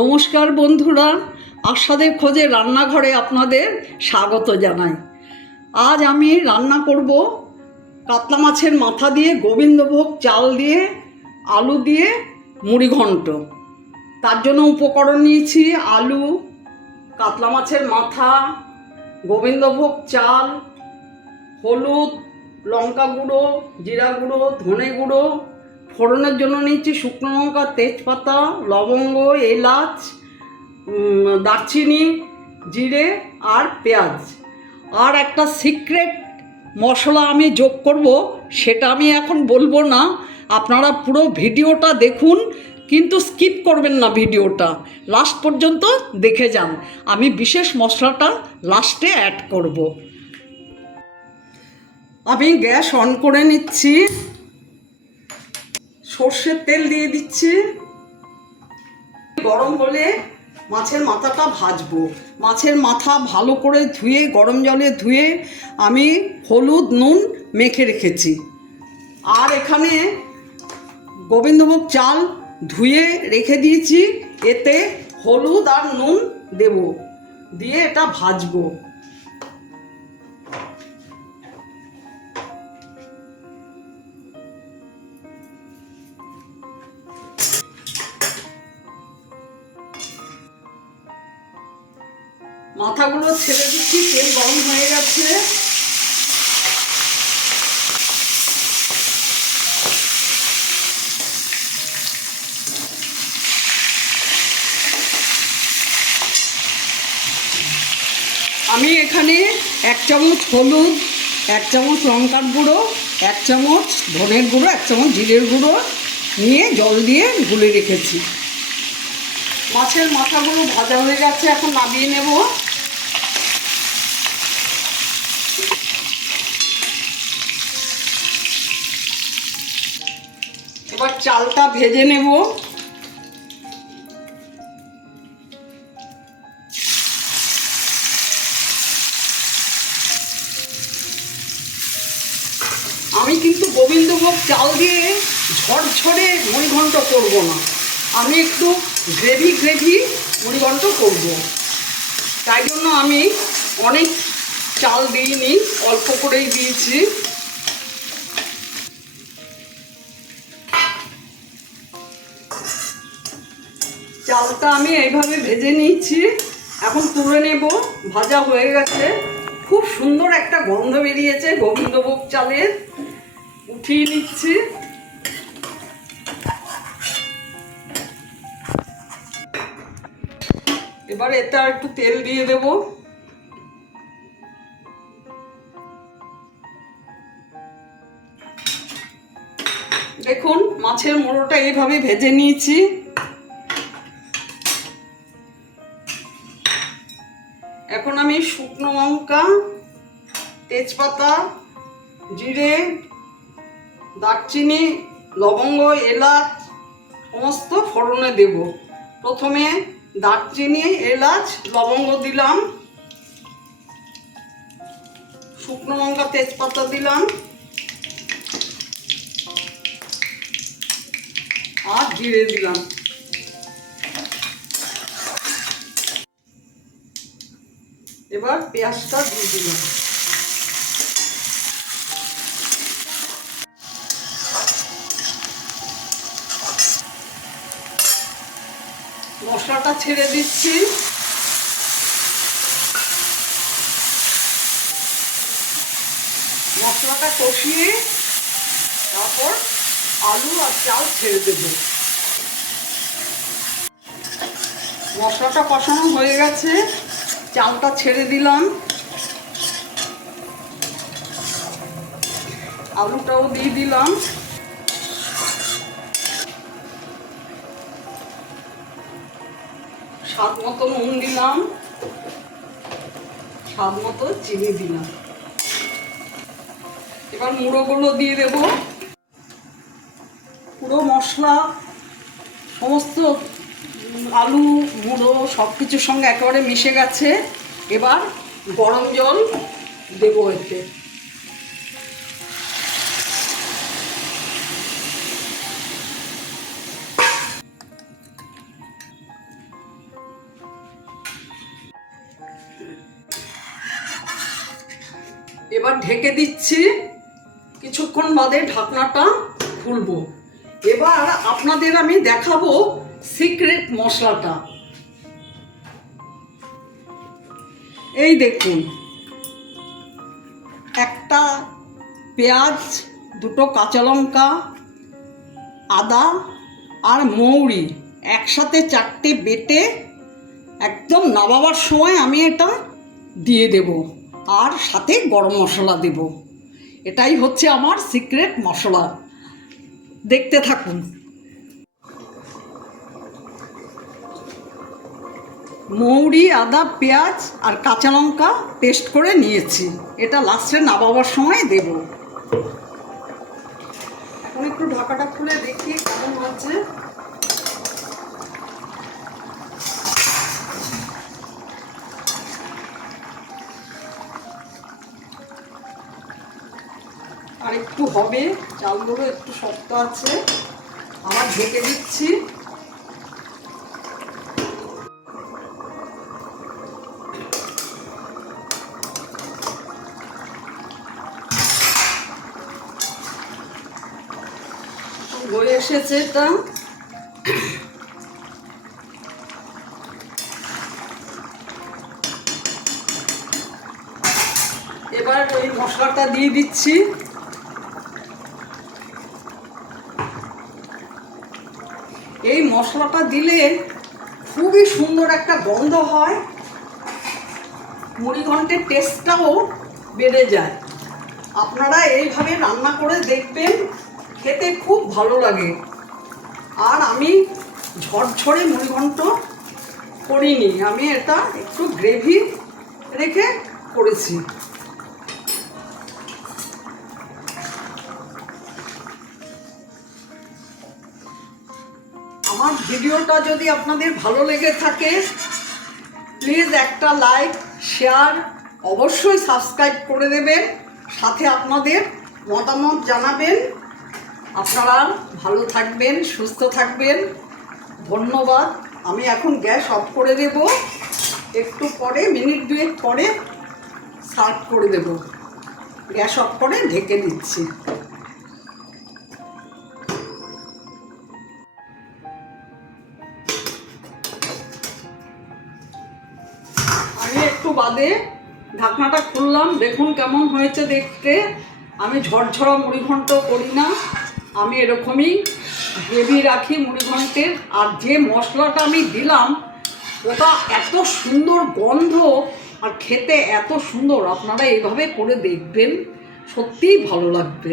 নমস্কার বন্ধুরা আস্বাদের খোঁজে রান্নাঘরে আপনাদের স্বাগত জানাই। আজ আমি রান্না করব কাতলা মাছের মাথা দিয়ে গোবিন্দভোগ চাল দিয়ে, আলু দিয়ে মুড়ি ঘন্ট। তার জন্য উপকরণ নিয়েছি আলু, কাতলা মাছের মাথা, গোবিন্দভোগ চাল, হলুদ, লঙ্কা গুঁড়ো, জিরা গুঁড়ো, ধনে গুঁড়ো ফোড়নের জন্য নিচ্ছি শুকনো লঙ্কা, তেজপাতা, লবঙ্গ, এলাচ দারচিনি, জিরে আর পেঁয়াজ। আর একটা সিক্রেট মশলা আমি যোগ করব, সেটা আমি এখন বলব না। আপনারা পুরো ভিডিওটা দেখুন, কিন্তু স্কিপ করবেন না ভিডিওটা। লাস্ট পর্যন্ত দেখে যান। আমি বিশেষ মশলাটা লাস্টে অ্যাড করব। আমি গ্যাস অন করে নিচ্ছি। সর্ষের তেল দিয়ে দিচ্ছি। গরম হলে মাছের মাথাটা ভাজবো। মাছের মাথা ভালো করে ধুয়ে, গরম জলে ধুয়ে আমি হলুদ, নুন মেখে রেখেছি। আর এখানে গোবিন্দভোগ চাল ধুয়ে রেখে দিয়েছি। এতে হলুদ আর নুন দেব। দিয়ে এটা ভাজবো। মাথাগুলো ছেড়ে দিচ্ছি, তেল গরম হয়ে গেছে। আমি এখানে এক চামচ হলুদ, এক চামচ লঙ্কার গুঁড়ো, এক চামচ ধনের গুঁড়ো, এক চামচ জিরের গুঁড়ো নিয়ে জল দিয়ে গুলে রেখেছি। মাছের মাথাগুলো ভাজা হয়ে গেছে, এখন নামিয়ে নেব এবার চালটা ভেজে নেব। আমি কিন্তু গোবিন্দভোগ চাল দিয়ে ঝরঝরে মুড়িঘণ্ট করব না। আমি একটু গ্রেভি গ্রেভি মুড়িঘণ্ট করব। তাই জন্য আমি অনেক চাল দিইনি, অল্প করেই দিয়েছি। চালটা আমি এইভাবে ভেজে নিচ্ছি এখন তুলে নেব। ভাজা হয়ে গেছে। খুব সুন্দর একটা গন্ধ বেরিয়েছে গোবিন্দভোগ চালের। উঠিয়ে নিচ্ছি। এবার এতে আর একটু তেল দিয়ে দেব। দেখুন, মাছের মোড়োটা এইভাবে ভেজে নিয়েছি। তেজপাতা, জিরে, দারচিনি, লবঙ্গ, এলাচ, সমস্ত ফোড়নে দেব। প্রথমে দারচিনি, এলাচ, লবঙ্গ দিলাম। শুকনো লঙ্কা, তেজপাতা দিলাম। আর জিরে দিলাম। এবার পেঁয়াজটা দিয়ে দিলাম। মশলাটা ছেড়ে দিচ্ছি। মশলাটা কষিয়ে তারপর আলু আর চাল ছেড়ে দেব। মশলাটা কষানো হয়ে গেছে, চালটা ছেড়ে দিলাম। আলুটাও দিয়ে দিলাম। স্বাদ মতো নুন দিলাম। স্বাদ মতো চিনি দিলাম। এবার মুড়োগুলো দিয়ে দেব। পুরো মশলা, সমস্ত আলু, মুড়ো সব কিছুর সঙ্গে একেবারে মিশে গেছে। এবার গরম জল দেবো এতে। এবার ঢেকে দিচ্ছি। কিছুক্ষণ বাদে ঢাকনাটা খুলবো। এবার আপনাদের আমি দেখাবো সিক্রেট মশলাটা। এই দেখুন, একটা পেঁয়াজ, দুটো কাঁচা লঙ্কা, আদা আর মৌরি একসাথে চারটে বেটে একদম নামাবার সময় আমি এটা দিয়ে দেব। আর সাথে গরম মশলা দেব। এটাই হচ্ছে আমার সিক্রেট মশলা। দেখতে থাকুন। মৌরি, আদা, পেঁয়াজ আর কাঁচা লঙ্কা পেস্ট করে নিয়েছি। এটা লাস্টে নামাবার সময় দেব। এখন একটু ঢাকাটা খুলে দেখি কেমন হচ্ছে আর একটু হবে। চালগুলো একটু শক্ত আছে। আবার ঢেকে দিচ্ছি। হয়ে এসেছে এটা। এবার ওই মশলাটা দিয়ে দিচ্ছি এই মশলাটা দিলে খুবই সুন্দর একটা গন্ধ হয়। মুড়িঘণ্টের টেস্টটাও বেড়ে যায়। আপনারা এইভাবে রান্না করে দেখবেন, খেতে খুব ভালো লাগে। আর আমি ঝরঝরে মুড়িঘণ্ট করিনি, আমি এটা একটু গ্রেভি রেখে করেছি। ভিডিওটা যদি আপনাদের ভালো লেগে থাকে প্লিজ একটা লাইক শেয়ার অবশ্যই সাবস্ক্রাইব করে দেবেন। সাথে আপনাদের মতামত জানাবেন। আপনারা ভালো থাকবেন, সুস্থ থাকবেন। ধন্যবাদ। আমি এখন গ্যাস অফ করে দেব। একটু পরে, মিনিট দুয়েক পরে সার্ভ করে দেব। গ্যাস অফ করে ঢেকে দিচ্ছি। একটু বাদে ঢাকনাটা খুললাম, দেখুন কেমন হয়েছে দেখতে। আমি ঝরঝরা মুড়িঘণ্ট করি না, আমি এরকমই গ্রেভি রাখি মুড়িঘণ্টের আর যে মশলাটা আমি দিলাম, ওটা এত সুন্দর গন্ধ, আর খেতে এত সুন্দর, আপনারা এইভাবে করে দেখবেন, সত্যিই ভালো লাগবে।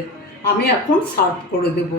আমি এখন সার্ভ করে দেবো।